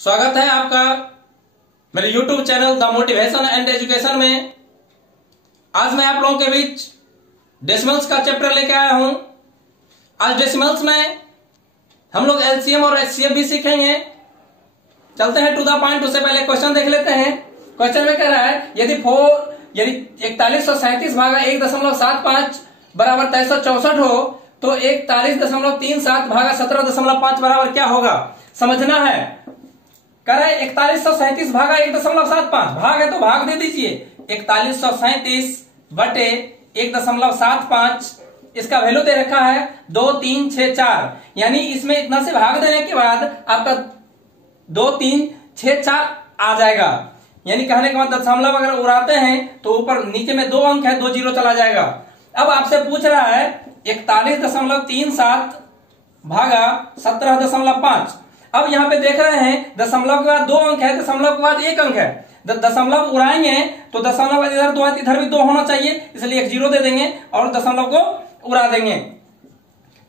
स्वागत है आपका मेरे YouTube channel the motivation and education में। आज मैं आप लोगों के बीच डेसिमल्स का चैप्टर लेके आया हूं। आज डेसिमल्स में हम लोग एलसीएम और एचसीएफ भी सीखेंगे। चलते हैं टू द पॉइंट। उससे पहले क्वेश्चन देख लेते हैं। क्वेश्चन में कह रहा है यदि 4137 भागा 1.75 बराबर 2364 हो तो 41.37 भागा 17.5 बराबर क्या होगा, समझना है। कह रहा है 4137 भागा 1.75, भाग है तो भाग दे दीजिए। 4137 बटे 1.75, इसका वैल्यू दे रखा है 2 3 6 4, यानी इसमें इतना से भाग देने के बाद आपका 2 3 6 4 आ जाएगा। यानी कहने के बाद दशमलव अगर उड़ाते हैं तो ऊपर नीचे में 2 अंक है, 2 जीरो चला जाएगा। अब आपसे पूछ रहा है 41.37 भागा 17.5। अब यहाँ पे देख रहे हैं दशमलव के बाद 2 अंक है, दशमलव के बाद 1 अंक है। दशमलव उड़ाएंगे तो दशमलव इधर 2 इधर भी 2 होना चाहिए, इसलिए 1 जीरो दे देंगे और दशमलव को उड़ा देंगे।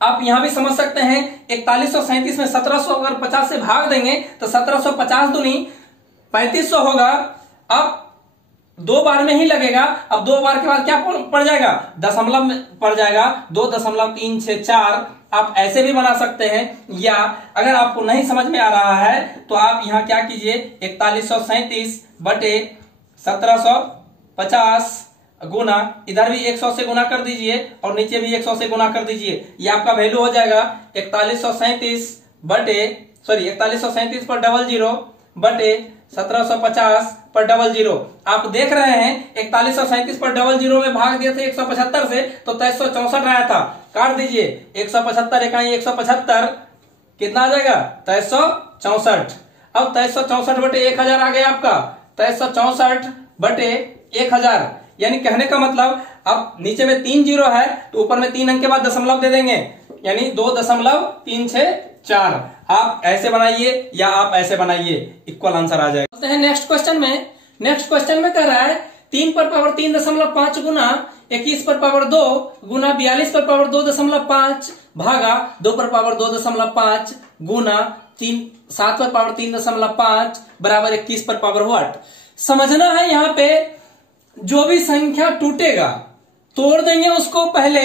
आप यहां भी समझ सकते हैं 4137 में 1700 अगर 50 से भाग देंगे तो 1750 दूनी 3500 होगा। अब 2 बार में ही लगेगा। अब 2 बार के बाद क्या पड़ जाएगा, दशमलव में पड़ जाएगा 2.364। आप ऐसे भी बना सकते हैं, या अगर आपको नहीं समझ में आ रहा है तो आप यहां क्या कीजिए 4137 बटे 1750 गुना, इधर भी 100 से गुना कर दीजिए और नीचे भी 100 से गुना कर दीजिए। ये आपका वैल्यू हो जाएगा 4137 पर 00 बटे 1750 पर 00। आप देख रहे हैं 4137 पर 00 में भाग दिए थे 175 से तो 2364 आया था। काट दीजिए 175 इकाई 175 कितना आ जाएगा 2364। अब 2364 बटे 1000 आ गया आपका 2364 बटे 1000। यानी कहने का मतलब अब नीचे में 3 जीरो है तो ऊपर में 3 अंक के बाद दशमलव दे देंगे, यानी 2.364। आप ऐसे बनाइए या आप ऐसे बनाइए, इक्वल आंसर आ जाएगा। नेक्स्ट क्वेश्चन में कह रहा है 3 पर पावर 3.5 गुना 21 पर पावर 2 गुना 42 पर पावर 2.5 भागा 2 पर पावर 2.5 गुना 7 पर पावर 3.5 बराबर 21 पर पावर वाट। समझना है यहाँ पे जो भी संख्या टूटेगा तोड़ देंगे उसको पहले,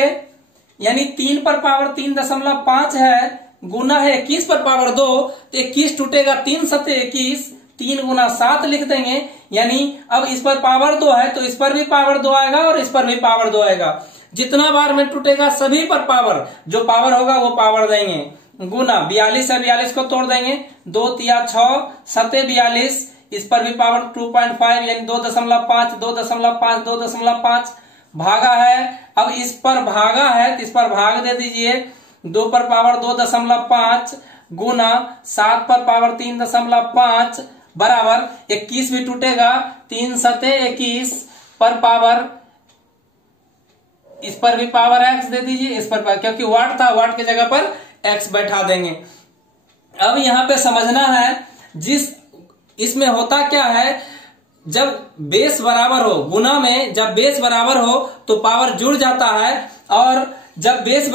यानी 3 पर पावर 3.5 है गुना है 21 पर पावर 2 तो 21 टूटेगा 3 सत्ते 21, 3 गुना 7 लिख देंगे। यानी अब इस पर पावर 2 है तो इस पर भी पावर 2 आएगा और इस पर भी पावर 2 आएगा। जितना बार में टूटेगा सभी पर पावर, जो पावर होगा वो पावर देंगे। गुना 42 है, 42 को तोड़ देंगे 2 तिया 6 सत्ते 42, इस पर भी पावर 2.5 यानी 2.5 2.5 2.5 भागा है। अब इस पर भागा है तो इस पर भाग दे दीजिए 2 पर पावर 2.5 गुना 7 पर पावर 3.5 बराबर 21 भी टूटेगा 3 सत्ते 21 पर पावर, इस पर भी पावर x दे दीजिए, इस पर क्योंकि वाट था वाट की जगह पर x बैठा देंगे। अब यहां पे समझना है इसमें होता क्या है, जब बेस बराबर हो गुना में, जब बेस बराबर हो तो पावर जुड़ जाता है, और जब बेस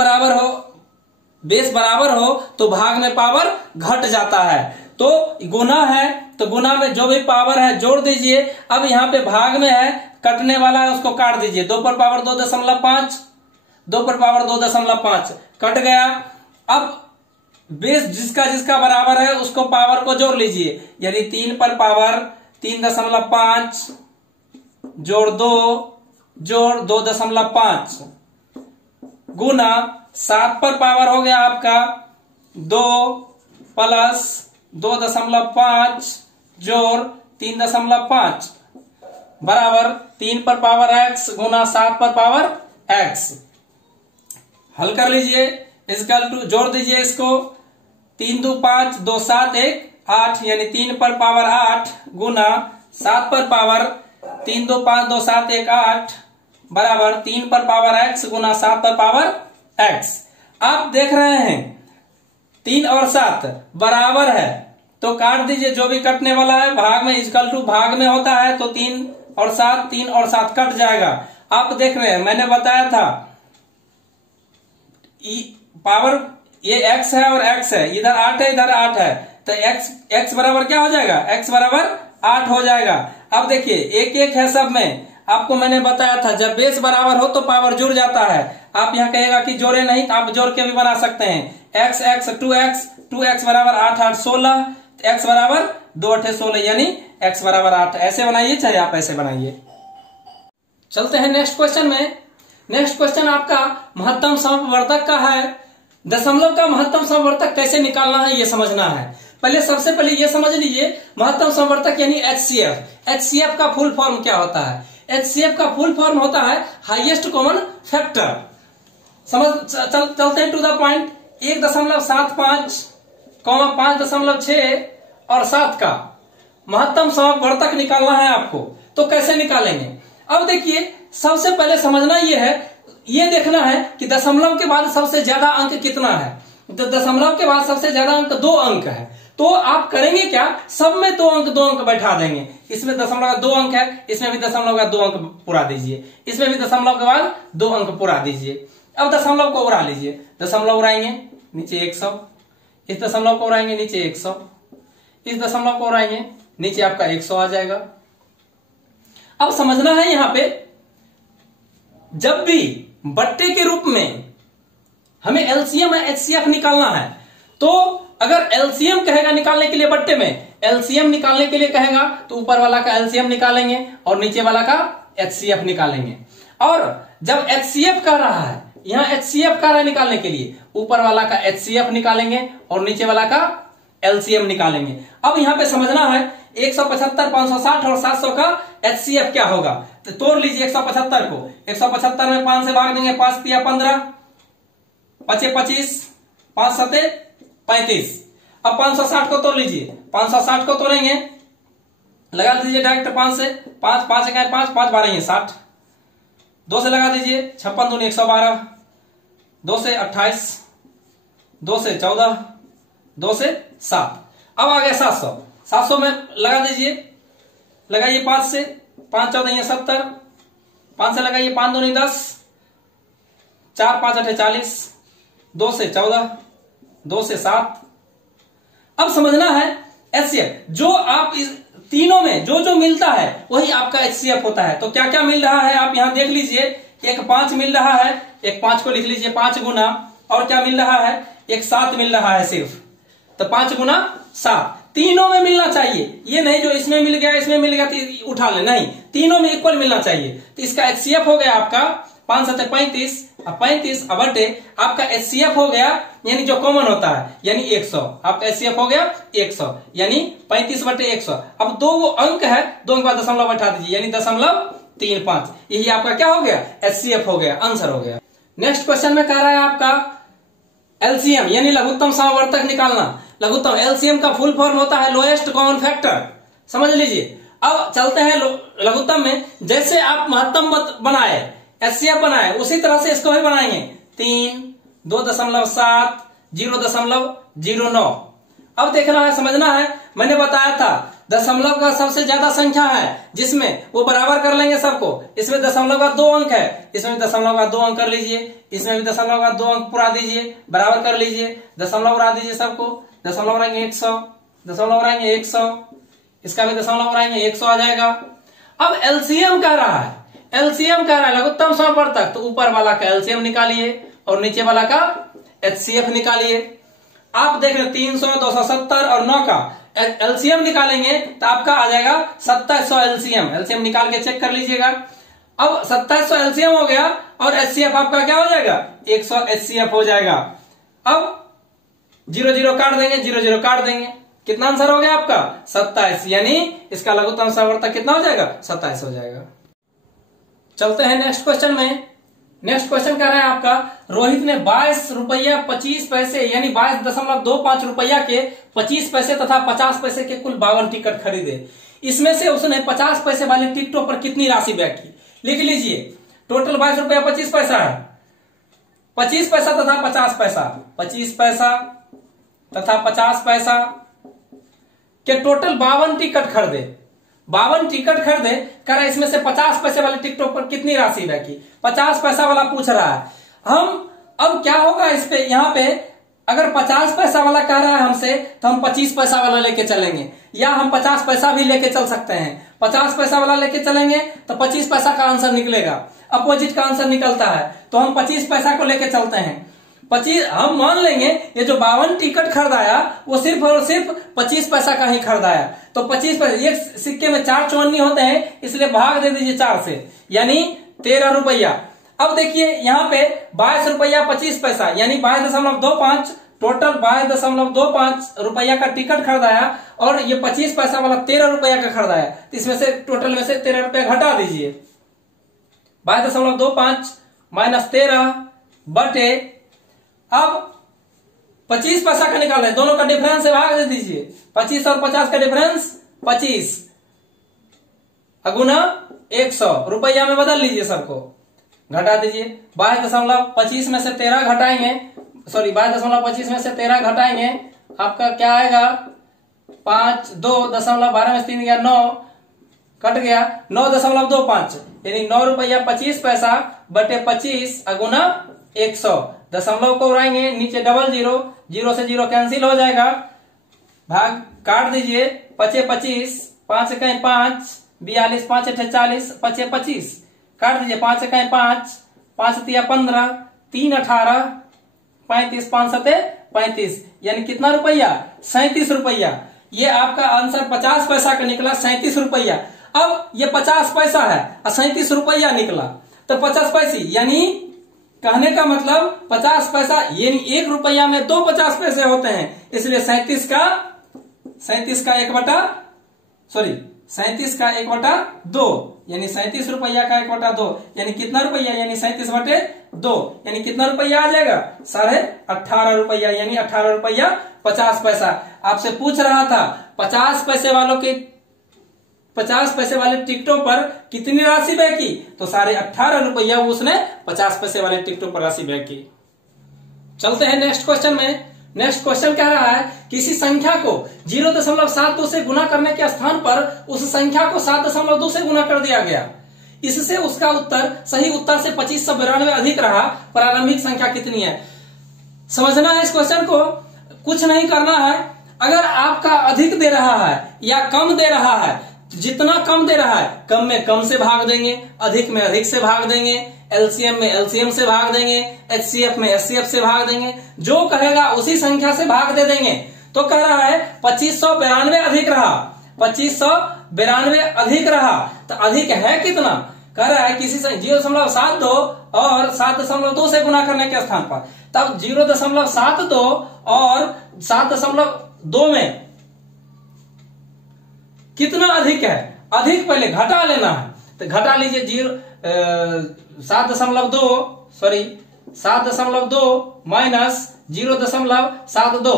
बराबर हो तो भाग में पावर घट जाता है। तो गुना है तो गुना में जो भी पावर है जोड़ दीजिए। अब यहाँ पे भाग में है, कटने वाला है उसको काट दीजिए। 2 पर पावर 2.5 2 पर पावर 2.5 कट गया। अब बेस जिसका बराबर है उसको पावर को जोड़ लीजिए, यानी 3 पर पावर 3.5 जोड़ 2 जोड़ 2.5 गुना 7 पर पावर हो गया आपका 2 प्लस 2.5 जोड़ 3.5 बराबर 3 पर पावर x गुना 7 पर पावर x। हल कर लीजिए, इसकल टू जोड़ दीजिए इसको 3 2 5 2 7 1 8, यानी 3 पर पावर 8 गुना 7 पर पावर 3 2 5 2 7 1 8 बराबर 3 पर पावर x गुना 7 पर पावर x। आप देख रहे हैं 3 और 7 बराबर है तो काट दीजिए, जो भी कटने वाला है भाग में इक्वल टू भाग में होता है तो 3 और 7 कट जाएगा। आप देख रहे हैं मैंने बताया था पावर ये x है और x है, इधर 8 है इधर 8 है, तो x बराबर क्या हो जाएगा, x बराबर 8 हो जाएगा। अब देखिए एक एक है सब में, आपको मैंने बताया था जब बेस बराबर हो तो पावर जुड़ जाता है। आप यहाँ कहेगा कि जोड़े नहीं, तो आप जोड़ के भी बना सकते हैं। x x 2x बराबर 8 8 16, x बराबर 2 8 16 यानी x बराबर 8। ऐसे बनाइए चाहे आप ऐसे बनाइए। चलते हैं नेक्स्ट क्वेश्चन में। नेक्स्ट क्वेश्चन आपका महत्तम समवर्तक का है। दशमलव का महत्तम समवर्तक कैसे निकालना है ये समझना है। सबसे पहले ये समझ लीजिए महत्तम समवर्तक यानी HCF। HCF का फुल फॉर्म क्या होता है? HCF का फुल फॉर्म होता है हाईएस्ट कॉमन फैक्टर। चलते हैं टू द पॉइंट। 1.75, 5.6 और 7 का महत्तम समवर्तक निकालना है आपको। तो कैसे निकालेंगे? अब देखिए सबसे पहले समझना ये है, ये देखना है कि दशमलव के बाद सबसे ज्यादा अंक कितना है। तो दशमलव के बाद सबसे ज्यादा अंक 2 अंक है। तो आप करेंगे क्या, सब में 2 अंक बैठा देंगे। इसमें दशमलव का 2 अंक है, इसमें भी दशमलव का 2 अंक पूरा दीजिए, इसमें भी दशमलव के बाद 2 अंक पूरा दीजिए। अब दशमलव को उड़ा लीजिए। दशमलव उड़ाएंगे नीचे 100, इस दशमलव को उड़ाएंगे नीचे 100, इस दशमलव को उड़ाएंगे नीचे आपका 100 आ जाएगा। अब समझना है यहां पे जब भी बट्टे के रूप में हमें एलसीएम या एचसीएफ निकालना है, तो अगर एलसीएम कहेगा निकालने के लिए बट्टे में, एलसीएम निकालने के लिए कहेगा तो ऊपर वाला का एलसीएम निकालेंगे और नीचे वाला का एचसीएफ निकालेंगे। और जब एचसीएफ कह रहा है, यहां एचसीएफ कह रहा है निकालने के लिए, ऊपर वाला का एचसीएफ निकालेंगे और नीचे वाला का एलसीएम निकालेंगे। अब यहां पे समझना है 175, 560 और 700 का एचसीएफ क्या होगा। तो तोड़ लीजिए 175 को। 175 में 5 से भाग देंगे, 5 तिया 15, 5 25, 5 7 35। अब 560 को तोड़ लीजिए। 560 को तोड़ेंगे, लगा दीजिए डायरेक्ट 5 से, 5 5 1 5 5 12 60, 2 से लगा दीजिए 56 दूनी 112, 2 से 28, 2 से 14, 2 से 7। अब आ गया 700। 700 में लगा दीजिए, लगाइए 5 से, 5 14 70, 5 से लगाइए 5 दूनी 10, 4 5 8 40, 2 से 14, 2 से 7। अब समझना है एचसीएफ, जो आप इस तीनों में जो जो मिलता है वही आपका एचसीएफ होता है। तो क्या क्या मिल रहा है आप यहां देख लीजिए। एक 5 मिल रहा है, एक 5 को लिख लीजिए 5 गुना, और क्या मिल रहा है, एक 7 मिल रहा है सिर्फ। तो 5 गुना 7 तीनों में मिलना चाहिए। ये नहीं जो इसमें मिल गया इसमें मिल गया तो उठा ले, नहीं, तीनों में इक्वल मिलना चाहिए। तो इसका एचसीएफ हो गया आपका 5 7 35, 35 बटे आपका एचसीएफ हो गया यानी जो कॉमन होता है यानी 100। आपका एचसीएफ हो गया 100 यानी 35 बटे 100। अब 2 अंक है, 2 के बाद दशमलव बैठा दीजिए यानी 0.35। यही आपका क्या हो गया, एचसीएफ हो गया, आंसर हो गया। नेक्स्ट क्वेश्चन में कह रहा है आपका एलसीएम यानी लघुत्तम समवर्तक निकालना। लघुत्तम एलसीएम का फुल फॉर्म होता है लोएस्ट कॉमन फैक्टर, समझ लीजिए। अब चलते हैं लघुत्तम में। जैसे आप महत्तम बनाए, एचसीएफ बनाए, उसी तरह से इसको भी बनाएंगे। 3, 2.7, 0.09। अब देखना है, समझना है, मैंने बताया था दशमलव का सबसे ज्यादा संख्या है जिसमें वो बराबर कर लेंगे सबको। इसमें दशमलव का 2 अंक है, इसमें दशमलव का 2 अंक कर लीजिए, इसमें भी दशमलव का 2 अंक पूरा दीजिए, बराबर कर लीजिए, दशमलव उड़ा दीजिए सबको। दशमलव उड़ाएंगे 100, दशमलव उड़ाएंगे 100, इसका भी दशमलव उड़ाएंगे 100 आ जाएगा। अब एलसीएम कह रहा है, एलसीएम कह रहा है लघुत्तम समवर्तक, तो ऊपर वाला का एलसीएम निकालिए और नीचे वाला का एचसीएफ निकालिए। आप देख रहे 300, 270 और 9 का एलसीएम निकालेंगे तो आपका आ जाएगा 2700 एलसीएम। एलसीएम निकाल के चेक कर लीजिएगा। अब 2700 एलसीएम हो गया और एचसीएफ आपका क्या हो जाएगा, 100 एचसीएफ हो जाएगा। अब 0 0 काट देंगे, 0 0 काट देंगे, कितना आंसर हो गया आपका 27, यानी इसका लघुत्तम समवर्तक कितना हो जाएगा, 27 हो जाएगा। चलते हैं नेक्स्ट क्वेश्चन में। नेक्स्ट क्वेश्चन कह रहा है आपका रोहित ने 22 रुपया 25 पैसे यानी 22.25 रुपया के 25 पैसे तथा 50 पैसे के कुल 52 टिकट खरीदे। इसमें से उसने 50 पैसे वाले टिकटों पर कितनी राशि व्यय की। लिख लीजिए, टोटल 22 रुपया 25 पैसा है, 25 पैसा तथा 50 पैसा, 25 पैसा तथा 50 पैसा के टोटल 52 टिकट खरीदे। 52 टिकट खरीदे, कह रहा है इसमें से 50 पैसे वाले टिकटों पर कितनी राशि व्यय की। 50 पैसा वाला पूछ रहा है। हम अब क्या होगा इस पे, यहाँ पे अगर 50 पैसा वाला कह रहा है हमसे तो हम 25 पैसा वाला लेके चलेंगे, या हम 50 पैसा भी लेके चल सकते हैं। 50 पैसा वाला लेके चलेंगे तो 25 पैसा का आंसर निकलेगा, अपोजिट का आंसर निकलता है, तो हम 25 पैसा को लेके चलते हैं। 25 हम मान लेंगे ये जो 52 टिकट खरीदाया वो सिर्फ और सिर्फ 25 पैसा का ही खरीदाया, तो 25 पैसा, एक सिक्के में 4 चौवन्नी होते हैं, इसलिए भाग दे दीजिए 4 से, यानी 13 रुपया। अब देखिए यहाँ पे 22 रुपया 25 पैसा यानी 22.25, टोटल 22.25 रुपया का टिकट खरीदाया, और ये 25 पैसा वाला 13 रुपया का खरीदाया, तो इसमें से टोटल में से 13 रुपया घटा दीजिए। 22.25 माइनस 13 बटे, अब 25 पैसा का निकाल है, दोनों का डिफरेंस है, भाग दे दीजिए। 25 और 50 का डिफरेंस 25 अगुना 100, रुपया में बदल लीजिए सबको, घटा दीजिए। 22.25 में से 13 घटाएंगे, सॉरी 22.25 में से 13 घटाएंगे, आपका क्या आएगा 5, 2.12 में 3 गया 9, कट गया 9.25 यानी 9 रुपया 25 पैसा बटे 25 अगुना 100। दशमलव को उड़ाएंगे, नीचे डबल जीरो, जीरो से जीरो कैंसिल हो जाएगा, भाग काट दीजिए। 5 25, 5 इकाई 5, 42, 5 अठे 40, 5 25, काट दीजिए। 5 इकाई 5, 5 तिया 15, 3 18, 35, 5 सते 35, यानी कितना रुपया 37 रुपया। ये आपका आंसर 50 पैसा का निकला, 37 रुपया। अब ये 50 पैसा है और 37 रुपया निकला, तो 50 पैसे यानी कहने का मतलब 50 पैसा यानी 1 रुपया में 2 50 पैसे होते हैं, इसलिए 37 का 1/2 यानी 37 रुपया का 1/2 यानी कितना रुपया, यानी 37/2 यानी कितना रुपया आ जाएगा 18.5 रुपया, यानी 18 रुपया 50 पैसा। आपसे पूछ रहा था 50 पैसे वाले टिकटों पर कितनी राशि व्यय की, तो 18.5 रुपया उसने 50 पैसे वाले टिकटों पर राशि व्यय की। चलते हैं नेक्स्ट क्वेश्चन में। नेक्स्ट क्वेश्चन कह रहा है किसी संख्या को 0.72 से गुना करने के स्थान पर उस संख्या को 7.2 से गुना कर दिया गया, इससे उसका उत्तर सही उत्तर से 2592 अधिक रहा, प्रारंभिक संख्या कितनी है। समझना है इस क्वेश्चन को, कुछ नहीं करना है। अगर आपका अधिक दे रहा है या कम दे रहा है, जितना कम दे रहा है कम में कम से भाग देंगे, अधिक में अधिक से भाग देंगे, एलसीएम में एलसीएम से भाग देंगे, एचसीएफ में एचसीएफ से भाग देंगे, जो कहेगा उसी संख्या से भाग दे देंगे। तो कह रहा है 2592 अधिक रहा, 2592 अधिक रहा, तो अधिक है कितना, कह रहा है किसी 0.72 और 7.2 से गुना करने के स्थान पर, तब 0.72 और 7.2 में कितना अधिक है, अधिक पहले घटा लेना है, तो घटा लीजिए। 7.2 माइनस 0.72,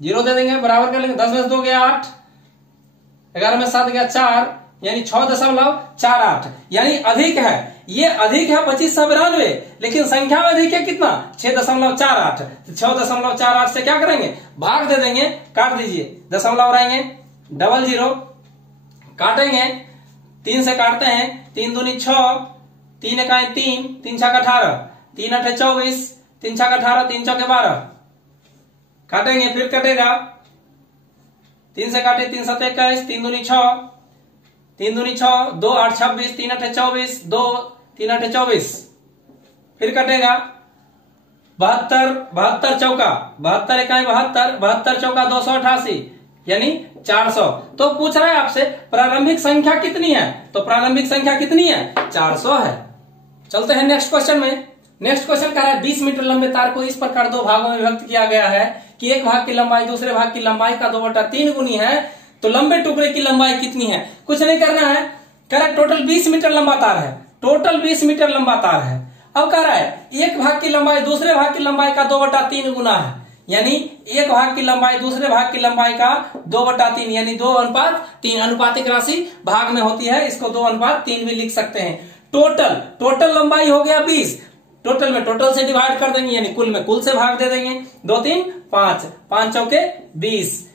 जीरो दे देंगे, बराबर कर लेंगे। 10 में 2 गया 8, 11 में 7 गया 4, यानी 6.48, यानी अधिक है, ये अधिक है 2592, लेकिन संख्या में अधिक है कितना 6.48, तो 6.48 से क्या करेंगे, भाग दे देंगे, काट दीजिए, दशमलव रहेंगे, डबल जीरो काटेंगे, 3 से काटते हैं, 3 दूनी 6, 3 इकाई 3, 3 छक्का 18, 3 अठे 24, 3 छक्का 18, 3 चौके 12, काटेंगे, फिर कटेगा, 3 से काटे 3 7 21, 3 दूनी 6, 3 दूनी 6, 2 8 26, 3 अठे 24, 2 3 अठे 24, फिर कटेगा 72 चौका 72 इकाई 72 चौका 288, यानी 400। तो पूछ रहा है आपसे प्रारंभिक संख्या कितनी है, तो प्रारंभिक संख्या कितनी है 400 है। चलते हैं नेक्स्ट क्वेश्चन में। नेक्स्ट क्वेश्चन कह रहा है 20 मीटर लंबे तार को इस प्रकार 2 भागों में विभक्त किया गया है कि एक भाग की लंबाई दूसरे भाग की लंबाई का 2/3 गुनी है, तो लंबे टुकड़े की लंबाई कितनी है। कुछ नहीं करना है, कह रहा है टोटल 20 मीटर लंबा तार है, टोटल 20 मीटर लंबा तार है। अब कह रहा है एक भाग की लंबाई दूसरे भाग की लंबाई का 2/3 गुना है, यानी एक भाग की लंबाई दूसरे भाग की लंबाई का 2/3 यानी 2:3। अनुपातिक राशि भाग में होती है, इसको 2:3 भी लिख सकते हैं। टोटल लंबाई हो गया 20, टोटल में टोटल से डिवाइड कर देंगे, यानी कुल में कुल से भाग दे देंगे। 2 3 5, 5 चौके 20।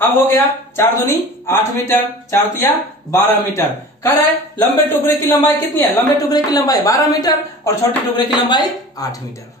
अब हो गया 4 दूनी 8 मीटर, 4 तिया 12 मीटर। कह रहा है लंबे टुकड़े की लंबाई कितनी है, लंबे टुकड़े की लंबाई 12 मीटर और छोटे टुकड़े की लंबाई 8 मीटर।